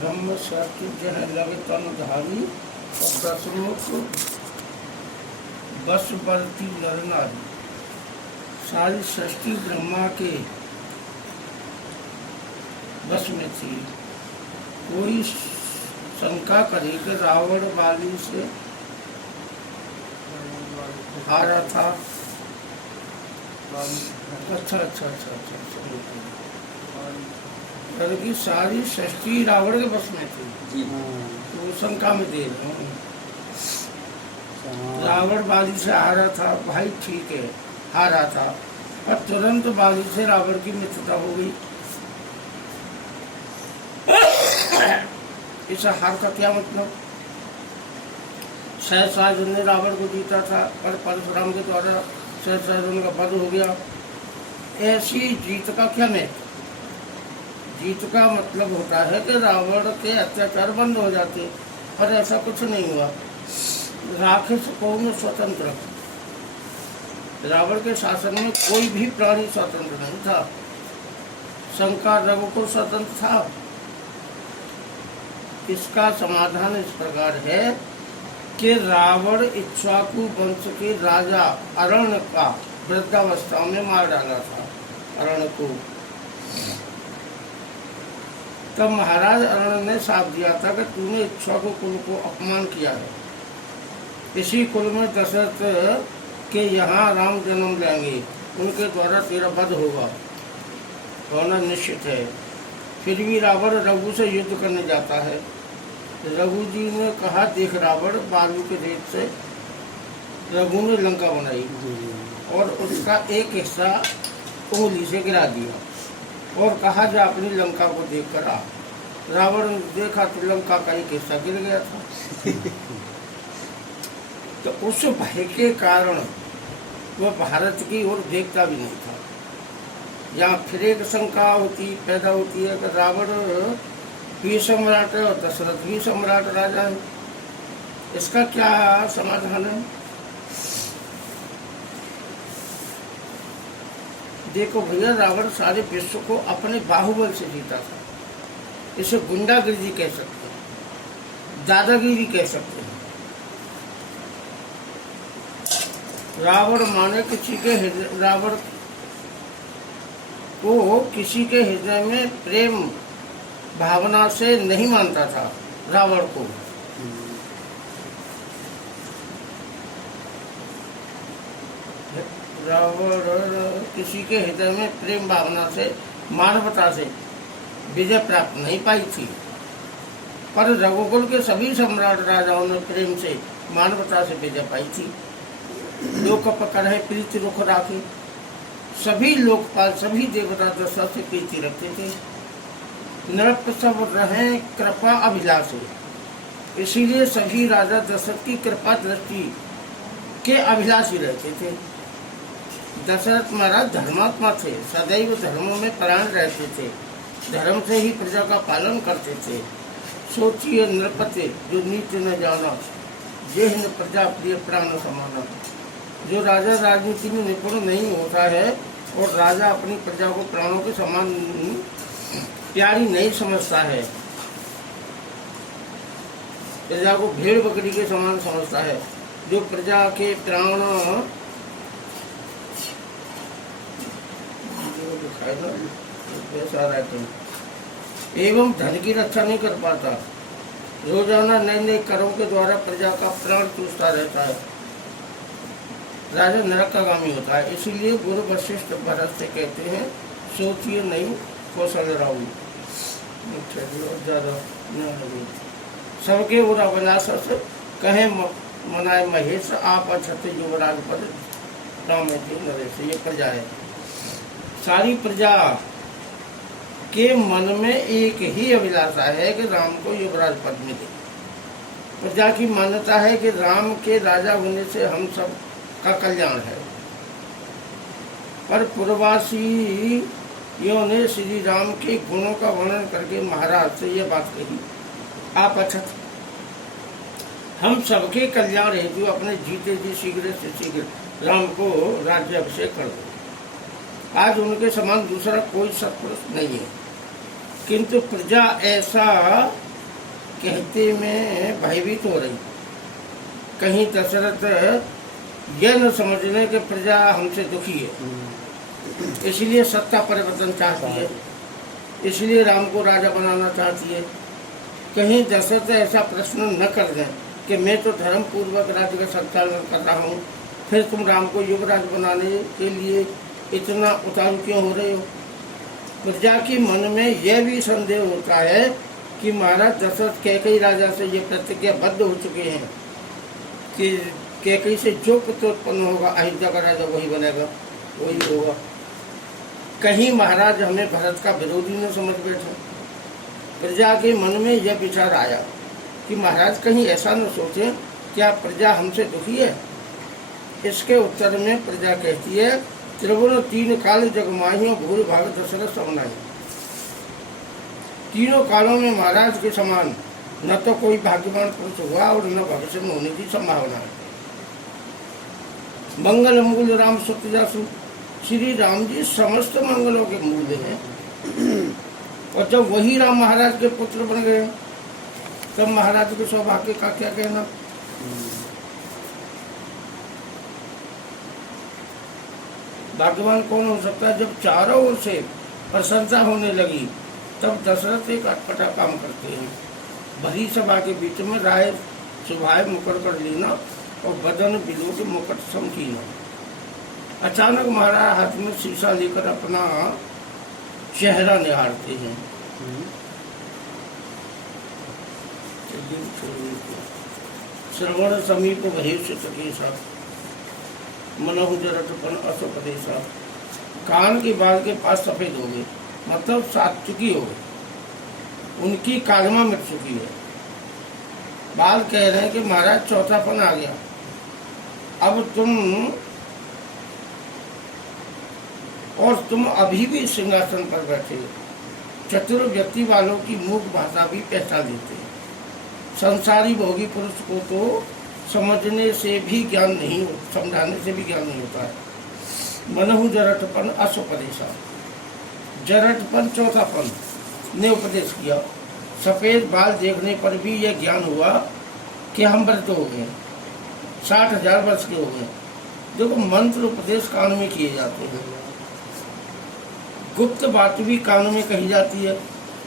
ब्रह्म सत्य जह लगे तन धारी और दसमुख बसवर्ती नर नारी। सारी सृष्टि ब्रह्मा के बस में थी। कोई शंका करे कि रावण बाली से हारा था। अच्छा अच्छा अच्छा अच्छा की सारी सृष्टि रावण के बस में थी जी। तो शंका में दे रहा हूँ, रावण बाली से हारा था। भाई ठीक है, हारा था और तुरंत बाली से रावण की मित्रता हो गई। इस हार का क्या मतलब? सहस्रार्जुन ने रावण को जीता था पर परशुराम के द्वारा सहस्रार्जुन का वध हो गया। ऐसी जीत का क्या महत्व? जीत का मतलब होता है कि रावण के अत्याचार बंद हो जाते, पर ऐसा कुछ नहीं हुआ। राक्षस कौन स्वतंत्र? रावण के शासन में कोई भी प्राणी स्वतंत्र नहीं था। शंका रघु को स्वतंत्र था। इसका समाधान इस प्रकार है कि रावण इक्ष्वाकु वंश के राजा अरण्य का वृद्धावस्था में मार डाला था। अरण्य को तब महाराज अरण्य ने साफ दिया था कि तूने इक्ष्वाकु कुल को अपमान किया है। इसी कुल में दशरथ के यहाँ राम जन्म लेंगे, उनके द्वारा तेरा वध होगा, होना निश्चित है। फिर भी रावण रघु से युद्ध करने जाता है। रघु जी ने कहा, देख रावण, बालू के रेत से रघु ने लंका बनाई और उसका एक हिस्सा उंगली से गिरा दिया और कहा, जा अपनी लंका को देख कर आ। रावण ने देखा तो लंका का एक हिस्सा गिर गया था। तो उस भय के कारण वह भारत की ओर देखता भी नहीं था। यहाँ फिर एक शंका पैदा होती है कि रावण भी सम्राट है और दशरथ भी सम्राट राजा है। इसका क्या समाधान है? देखो भैया, रावण सारे विश्व को अपने बाहुबल से जीता था। इसे गुंडागिरी कह सकते हैं, दादागिरी कह सकते हैं। रावण माने रावण को किसी के हृदय में प्रेम भावना से नहीं मानता था। रावण को किसी के हृदय में प्रेम भावना से, मानवता से विजय प्राप्त नहीं पाई थी। पर रघुकुल के सभी सम्राट राजाओं ने प्रेम से, मानवता से विजय पाई थी। लोक पकड़े प्रीति रुख राखी। सभी लोकपाल, सभी देवता दशरथ से प्रीति रखते थे। नृप सब रहे कृपा अभिलाषी। इसीलिए सभी राजा दशरथ की कृपा दृष्टि के अभिलाषी रहते थे। दशरथ महाराज धर्मात्मा थे, सदैव धर्मों में प्राण रहते थे, धर्म से ही प्रजा का पालन करते थे। सोचिए नृपति जो नीति न जाना, जेह प्रजा प्रिय प्राण समाना। जो राजा राजनीति में निपुण नहीं होता है और राजा अपनी प्रजा को प्राणों के समान प्यारी नहीं समझता है, प्रजा को भेड़ बकरी के समान समझता है, जो प्रजा के प्राण एवं धन की रक्षा नहीं कर पाता, रोजाना नए नए करों के द्वारा प्रजा का प्राण चूसता रहता है, राजा नरकागामी होता है। इसीलिए गुरु वशिष्ठ भरत से कहते हैं, सोचिए नहीं कौशल राहु। सबके बुरा विनाश कहे मनाए महेश, आप अछत युवराज पद राम नरेश। ये प्रजा है। सारी प्रजा के मन में एक ही अभिलाषा है कि राम को युवराज पद मिले। प्रजा की मान्यता है कि राम के राजा होने से हम सब का कल्याण है। पर पूर्ववासियों ने श्री राम के गुणों का वर्णन करके महाराज से यह बात कही, आप अछत, हम सबके कल्याण हेतु अपने जीते जी शीघ्र से शीघ्र राम को राज्याभिषेक कर दो। आज उनके समान दूसरा कोई सत्पुरुष नहीं है, किंतु प्रजा ऐसा कहते में भयभीत हो रही। कहीं दशरथ यह न समझ लें कि प्रजा हमसे दुखी है, इसलिए सत्ता परिवर्तन चाहती है, इसलिए राम को राजा बनाना चाहती है। कहीं दशरथ ऐसा प्रश्न न कर दें कि मैं तो धर्म पूर्वक राज्य का संचालन कर रहा हूँ, फिर तुम राम को युवराज बनाने के लिए इतना उतारू क्यों हो रहे हो। प्रजा के मन में यह भी संदेह होता है कि महाराज दशरथ कैकेयी राजा से ये प्रतिज्ञाबद्ध हो चुके हैं कि कैकेयी से जो पुत्र उत्पन्न होगा अयोध्या का राजा वही बनेगा, वही होगा। कहीं महाराज हमें भरत का विरोधी न समझ बैठे। प्रजा के मन में यह विचार आया कि महाराज कहीं ऐसा न सोचें क्या प्रजा हमसे दुखी है। इसके उत्तर में प्रजा कहती है, त्रिभुवन तीन काल जगमाहियों भूल भाग दशरथ समनाई। तीनों कालों में महाराज के समान न तो कोई भाग्यवान पुरुष हुआ और न भविष्य में होने की संभावना है। मंगल मूल राम सुत जासु, श्री राम जी समस्त मंगलों के मूल हैं। और जब वही राम महाराज के पुत्र बन गए तब महाराज के सौभाग्य का क्या कहना। भाग्यवान कौन हो सकता है। जब चारों ओर से प्रशंसा होने लगी तब दशरथ एक अटपटा काम करते हैं। भरी सभा के बीच में राय सुभाए मुकर कर लेना और बदन बिलो के मुकुट समझीना। अचानक महाराज हाथ में शीशा लेकर अपना चेहरा निहारते हैं। श्रवण समीप महेश सकेशा, मनहु जरठपन असोपदेशा। कान के बाल के पास सफेद हो गए, मतलब सात चुकी हो गई, उनकी कालमा मिट चुकी है। बाल कह रहे हैं कि महाराज चौथापन आ गया, अब तुम अभी भी सिंहासन पर बैठे हो। चतुर व्यक्ति वालों की मूक भाषा भी पहचान लेते हैं। संसारी भोगी पुरुष को तो समझने से भी ज्ञान नहीं, समझाने से भी ज्ञान नहीं होता है। मनहु जरठपन असोपदेशा, जरठपन चौथापन ने उपदेश किया। सफेद बाल देखने पर भी यह ज्ञान हुआ कि हम वृद्ध हो गए, 60,000 वर्ष के हो गए। देखो मंत्र उपदेश कान में किए जाते हैं, गुप्त बात भी कान में कही जाती है।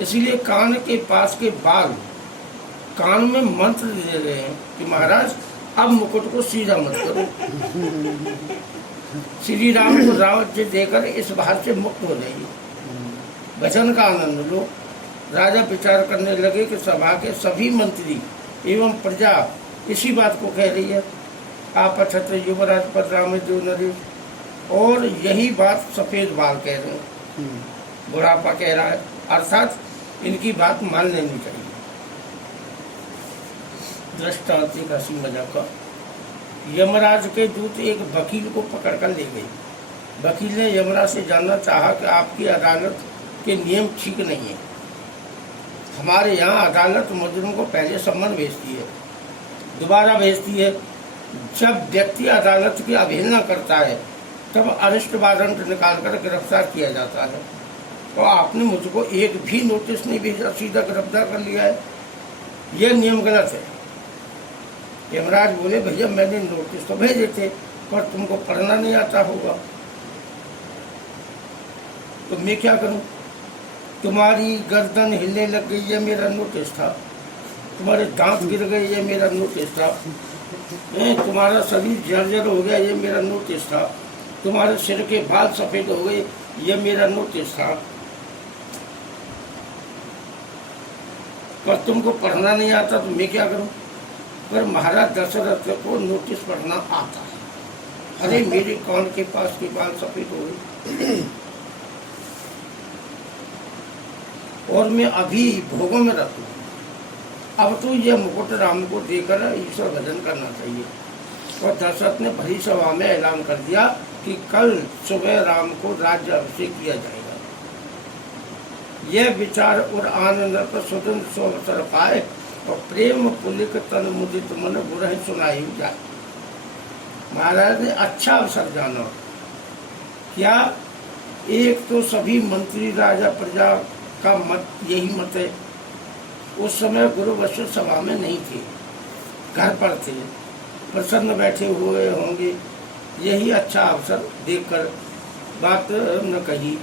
इसीलिए कान के पास के बाल कान में मंत्र दे रहे हैं कि महाराज अब मुकुट को सीधा मत करो। श्री राम को राज्य देकर इस भार से मुक्त हो जाइए, वचन का आनंद लो। राजा विचार करने लगे कि सभा के सभी मंत्री एवं प्रजा इसी बात को कह रही है, आप छत्र युवराज पर राम जो नरेश। और यही बात सफेद बाल कह रहे हैं, बुढ़ापा कह रहा है, अर्थात इनकी बात मान लेनी चाहिए। दृष्टांत एक हंसी मजाक का। यमराज के दूत एक वकील को पकड़कर ले गए। वकील ने यमराज से जानना चाहा कि आपकी अदालत के नियम ठीक नहीं है। हमारे यहाँ अदालत मुजरिम को पहले सम्मन भेजती है, दोबारा भेजती है। जब व्यक्ति अदालत की अवहेलना करता है तब अरेस्ट वारंट निकालकर गिरफ्तार किया जाता है, और आपने मुझको एक भी नोटिस नहीं भेजा, सीधा गिरफ्तार कर लिया है। यह नियम गलत है। यमराज बोले, भैया मैंने नोटिस तो भेजे थे पर तुमको पढ़ना नहीं आता होगा, तो मैं क्या करूं। तुम्हारी गर्दन हिलने लग गई, ये मेरा नोटिस था। तुम्हारे दांत गिर गए, ये मेरा नोटिस था। तुम्हारा शरीर जर्जर हो गया, ये मेरा नोटिस था। तुम्हारे सिर के बाल सफेद हो गए, ये मेरा नोटिस था। पर तुमको पढ़ना नहीं आता तो मैं क्या करूं। पर महाराज दशरथ को नोटिस पढ़ना आता है। अरे मेरे कान के पास के बाल सफेद हो गए और मैं अभी भोगों में रहूं। अब तो यह मुकुट राम को देकर ईश्वर भजन करना चाहिए। और दशरथ ने भरी सभा में ऐलान कर दिया कि कल सुबह राम को राज्य अभिषेक किया जाएगा। यह विचार और आनंद पर स्वतंत्र सो अवसर पाए और प्रेम पुलिक तन मुदित मन बुरहि सुनाई जाए। महाराज ने अच्छा अवसर जाना। क्या एक तो सभी मंत्री राजा प्रजा का मत यही मत है, उस समय गुरु वशिष्ठ सभा में नहीं थे, घर पर थे, प्रसन्न बैठे हुए होंगे। यही अच्छा अवसर देखकर बात न कही,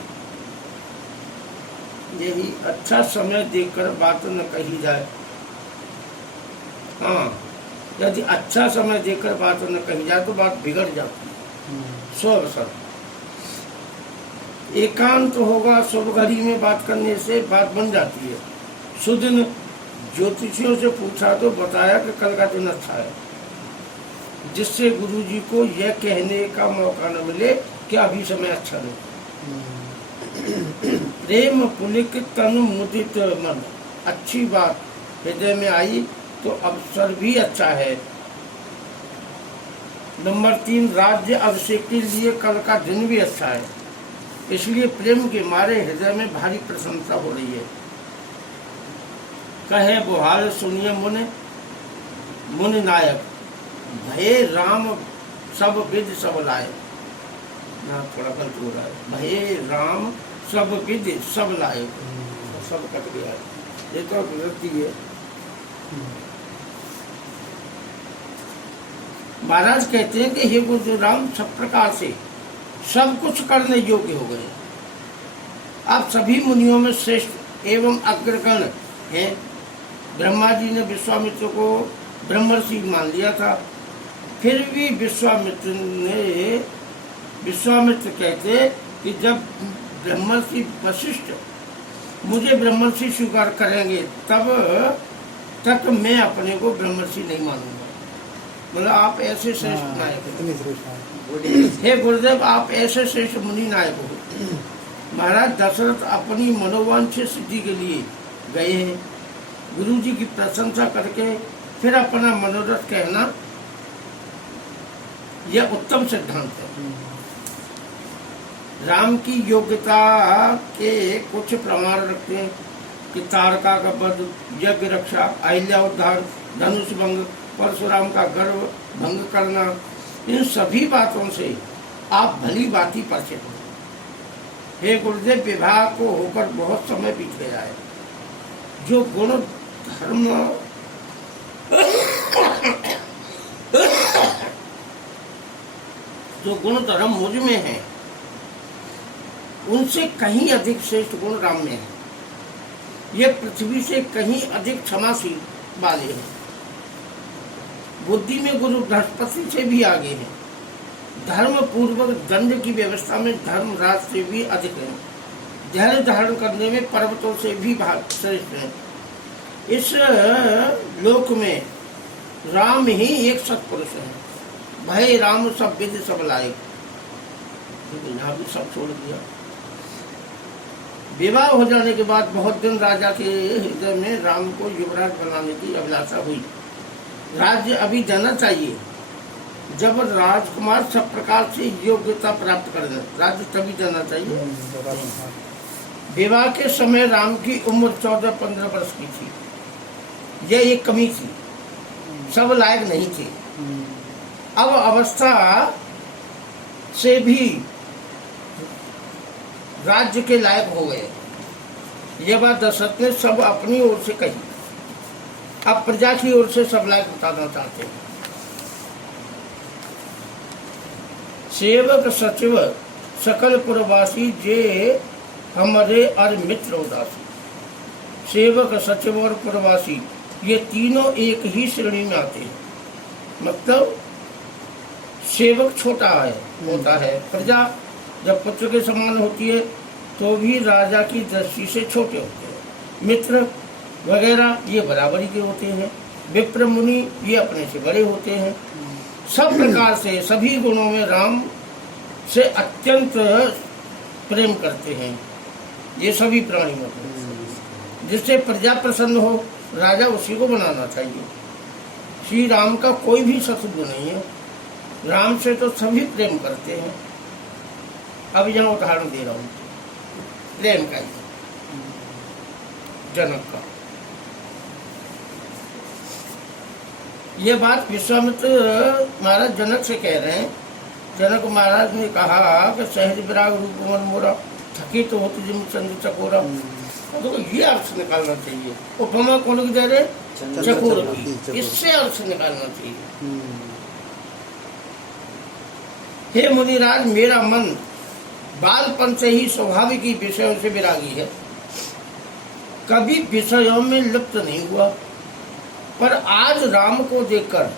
यही अच्छा समय देखकर बात न कही जाए। हाँ, यदि अच्छा समय देखकर बात न कही जाए तो बात बिगड़ जाती है। सो अवसर एकांत होगा, शुभ घड़ी में बात करने से बात बन जाती है। सुदिन ज्योतिषियों से पूछा तो बताया कि कल का दिन अच्छा है, जिससे गुरुजी को यह कहने का मौका न मिले कि अभी समय अच्छा नहीं। प्रेम पुलिक तन मुदित मन, अच्छी बात हृदय में आई तो अवसर भी अच्छा है। नंबर 3, राज्य अभिषेक के लिए कल का दिन भी अच्छा है, इसलिए प्रेम के मारे हृदय में भारी प्रसन्नता हो रही है। कहे बुहार सुनिए मुनि नायक, भये राम सब विद सब लायक। यहाँ थोड़ा गलत हो रहा है, भये राम सब विद सब लायक, सब कट गया है, ये तो गलती है। महाराज कहते हैं कि हे गुरु राम सब प्रकार से सब कुछ करने योग्य हो गए। आप सभी मुनियों में श्रेष्ठ एवं अग्रगण हैं। ब्रह्मा जी ने विश्वामित्र को ब्रह्मर्षि मान लिया था, फिर भी विश्वामित्र कहते कि जब ब्रह्मर्षि वशिष्ठ मुझे ब्रह्मर्षि स्वीकार करेंगे तब तक मैं अपने को ब्रह्मर्षि नहीं मानूंगा। मतलब आप ऐसे श्रेष्ठ नायक हे गुरुदेव, आप ऐसे श्रेष्ठ मुनि नायक हो। महाराज दशरथ अपनी मनोवांछित सिद्धि के लिए गए हैं। गुरु जी की प्रशंसा करके फिर अपना मनोरथ कहना यह उत्तम सिद्धांत है। राम की योग्यता के कुछ प्रमाण रखते हैं कि तारका का वध, यज्ञ रक्षा, अहिल्या उद्धार, धनुष भंग, परशुराम का गर्व भंग करना, इन सभी बातों से आप भली भांति परिचित हो। हे गुरुदेव, विवाह को होकर बहुत समय बीत गया है। जो गुण धर्म मुझ में है उनसे कहीं अधिक श्रेष्ठ गुण राम में है। ये पृथ्वी से कहीं अधिक क्षमाशील वाले हैं। बुद्धि में गुरु बृहस्पति से भी आगे हैं। धर्म पूर्वक दंड की व्यवस्था में धर्मराज से भी अधिक है। धैर्य धारण करने में पर्वतों से भी श्रेष्ठ है। इस लोक में राम ही एक सत्पुरुष है। भय राम सब विद सब लायक, यहाँ भी सब छोड़ दिया। विवाह हो जाने के बाद बहुत दिन राजा के हृदय में राम को युवराज बनाने की अभिलाषा हुई। राज्य अभी जाना चाहिए जब राजकुमार सब प्रकार से योग्यता प्राप्त कर दे, राज्य तभी जाना चाहिए। विवाह के समय राम की उम्र 14-15 वर्ष की थी। यह एक कमी थी, सब लायक नहीं थे। अब अवस्था से भी राज्य के लायक हो गए। यह बात दशरथ ने सब अपनी ओर से कही। अब प्रजा की ओर से सब लायक बताना चाहते हैं। सेवक सचिव सकल पुरवासी जे हमारे अर मित्र उदासी। सेवक सचिव और पुरवासी ये तीनों एक ही श्रेणी में आते हैं। मतलब सेवक छोटा होता है, प्रजा जब पुत्र के समान होती है तो भी राजा की दृष्टि से छोटे होते हैं। मित्र वगैरह ये बराबरी के होते हैं। विप्र मुनि ये अपने से बड़े होते हैं। सब प्रकार से सभी गुणों में राम से अत्यंत प्रेम करते हैं ये सभी प्राणी होते हैं। जिससे प्रजा प्रसन्न हो, राजा उसी को बनाना चाहिए। श्री राम का कोई भी शत्रु नहीं है। राम से तो सभी प्रेम करते हैं। अब यहाँ उदाहरण दे रहा हूँ प्रेम का ही, जनक का। ये बात विश्वामित्र महाराज जनक से कह रहे हैं। जनक महाराज ने कहा कि सहज विराग रूप मन मोरा, थकी तो होती जिम चंद्र चकोरा। तो ये अर्थ निकालना चाहिए। उपमा कौन की दे रहे? चकोर की। इससे अर्थ निकालना चाहिए। हे मुनिराज, मेरा मन बालपन से ही स्वाभाविक ही विषयों से विरागी है, कभी विषयों में लिप्त नहीं हुआ, पर आज राम को देखकर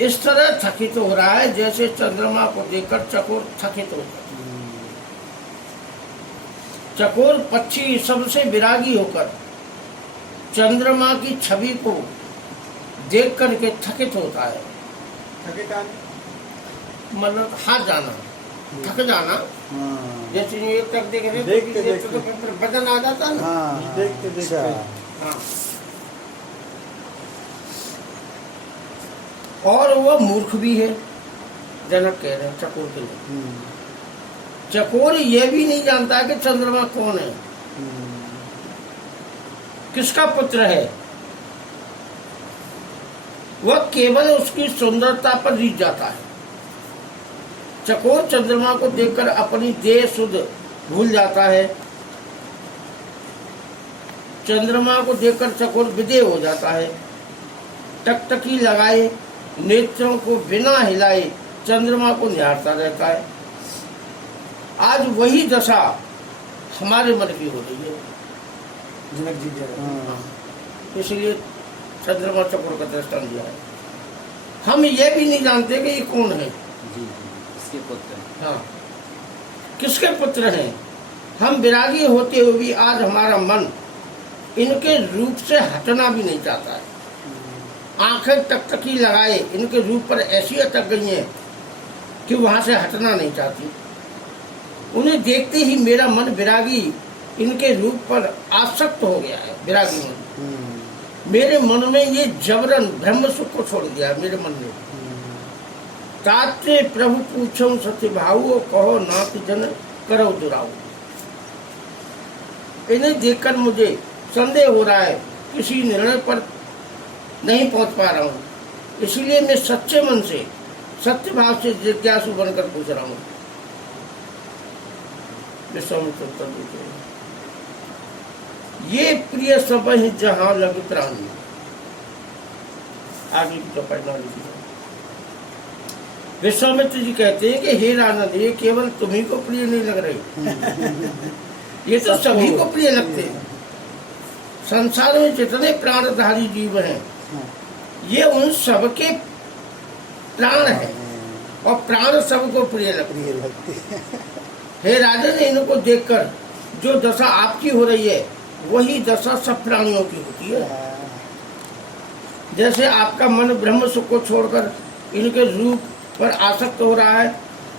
इस तरह थकित हो रहा है जैसे चंद्रमा को देखकर चकोर थकित हो जाता है। चकोर पक्षी सबसे विरागी होकर चंद्रमा की छवि को देख करके थकित होता है। मतलब हाथ जाना, थक जाना। जैसे ये तक देख रहे तो वजन आ जाता ना। देखते हाँ। और वह मूर्ख भी है, जनक कह रहे हैं चकोर के लिए। चकोर यह भी नहीं जानता कि चंद्रमा कौन है, किसका पुत्र है। वह केवल उसकी सुंदरता पर रीझ जाता है। चकोर चंद्रमा को देखकर अपनी देह सुध भूल जाता है। चंद्रमा को देखकर चकोर विदेह हो जाता है। टकटकी लगाए नेत्रों को बिना हिलाए चंद्रमा को निहारता रहता है। आज वही दशा हमारे मन की हो रही है, जनक जी। इसलिए चंद्रमा चकोर का दृष्टांत दिया है। हम ये भी नहीं जानते कि ये कौन है, किसके पुत्र हैं। हाँ, किसके पुत्र हैं। हम विरागी होते हुए भी आज हमारा मन इनके रूप से हटना भी नहीं चाहता है। आंखें टकटकी लगाए इनके रूप पर ऐसी अटक गई हैं कि वहां से हटना नहीं चाहती। उन्हें देखते ही मेरा मन विरागी इनके रूप पर आसक्त हो गया है। विरागी मन मेरे मन में ये जबरन ब्रह्म सुख को छोड़ दिया है। मेरे मन ने ताते प्रभु पूछो सत्य भाऊ कहो नाथ जन करो दुराऊ। इन्हें देखकर मुझे संदेह हो रहा है, किसी निर्णय पर नहीं पहुंच पा रहा हूँ। इसलिए मैं सच्चे मन से सत्य भाव से जिज्ञासु बनकर पूछ रहा हूँ। विश्वामित्र उत्तर देते हैं, ये प्रिय सब ही जहां लगे प्राणी। आगे की चौपाई ना लिखी। विश्वामित्र जी कहते हैं कि हे रानंद, ये केवल तुम्ही को प्रिय नहीं लग रही, ये तो सभी को प्रिय लगते हैं। संसार में जितने प्राणधारी जीव हैं ये उन सबके प्राण हैं और प्राण सबको प्रिय लगते हैं। हे राजन, इनको देखकर जो दशा आपकी हो रही है वही दशा सब प्राणियों की होती है। जैसे आपका मन ब्रह्म सुख को छोड़कर इनके रूप पर आसक्त हो रहा है,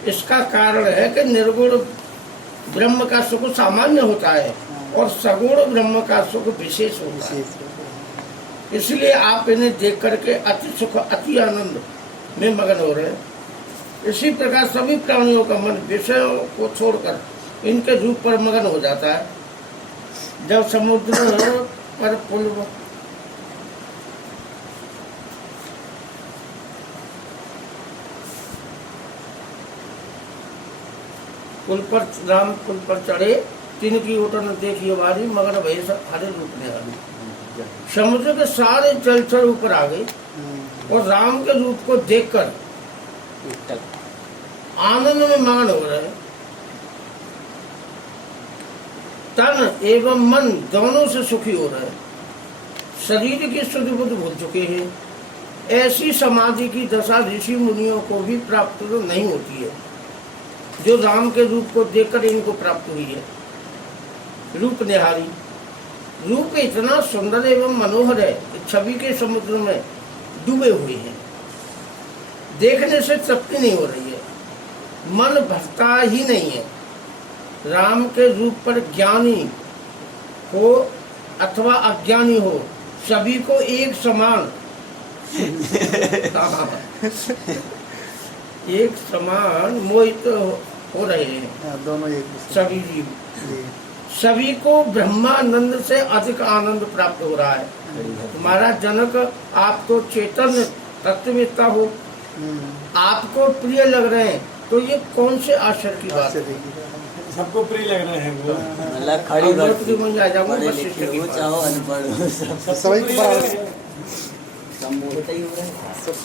इसका कारण है कि निर्गुण ब्रह्म का सुख सामान्य होता है और सगुण ब्रह्म का सुख विशेष होता है। इसलिए आप इन्हें देख करके अति सुख अति आनंद में मगन हो रहे हैं। इसी प्रकार सभी प्राणियों का मन विषयों को छोड़कर इनके रूप पर मगन हो जाता है। जब समुद्र पर राम कुल पर चढ़े, तिनकी ओटन देखिए वारी, मगन भय हरे रूप ने हरी। समुद्र के सारे जलचर ऊपर आ गए और राम के रूप को देखकर आनंद में मगन हो रहे। तन एवं मन दोनों से सुखी हो रहे। शरीर की शुद्ध बुद्ध भूल चुके हैं। ऐसी समाधि की दशा ऋषि मुनियों को भी प्राप्त नहीं होती है जो राम के रूप को देखकर इनको प्राप्त हुई है। रूप निहारी, रूप इतना सुंदर एवं मनोहर है कि छवि के समुद्र में डूबे हुए हैं। देखने से तृप्ति नहीं हो रही है, मन भटका ही नहीं है। राम के रूप पर ज्ञानी हो अथवा अज्ञानी हो, सभी को एक समान एक समान मोहित हो रहे हैं। दोनों एक सभी जीव, सभी को ब्रह्मानंद से अधिक आनंद प्राप्त हो रहा है। तुम्हारा जनक, आप तो चेतन तत्ववेत्ता हो, आपको प्रिय लग रहे हैं तो ये कौन से आश्चर्य की बात है। सबको प्रिय लग रहे हैं वो। मतलब खड़ी अमृत की मुझे आ जाऊंगा पढ़े वशिष्ठ लिखे के हो पास। चाहो अनपढ़ हो सब सबको प्रिय लग रहे हैं। सब मोहता ही हो रहा है सब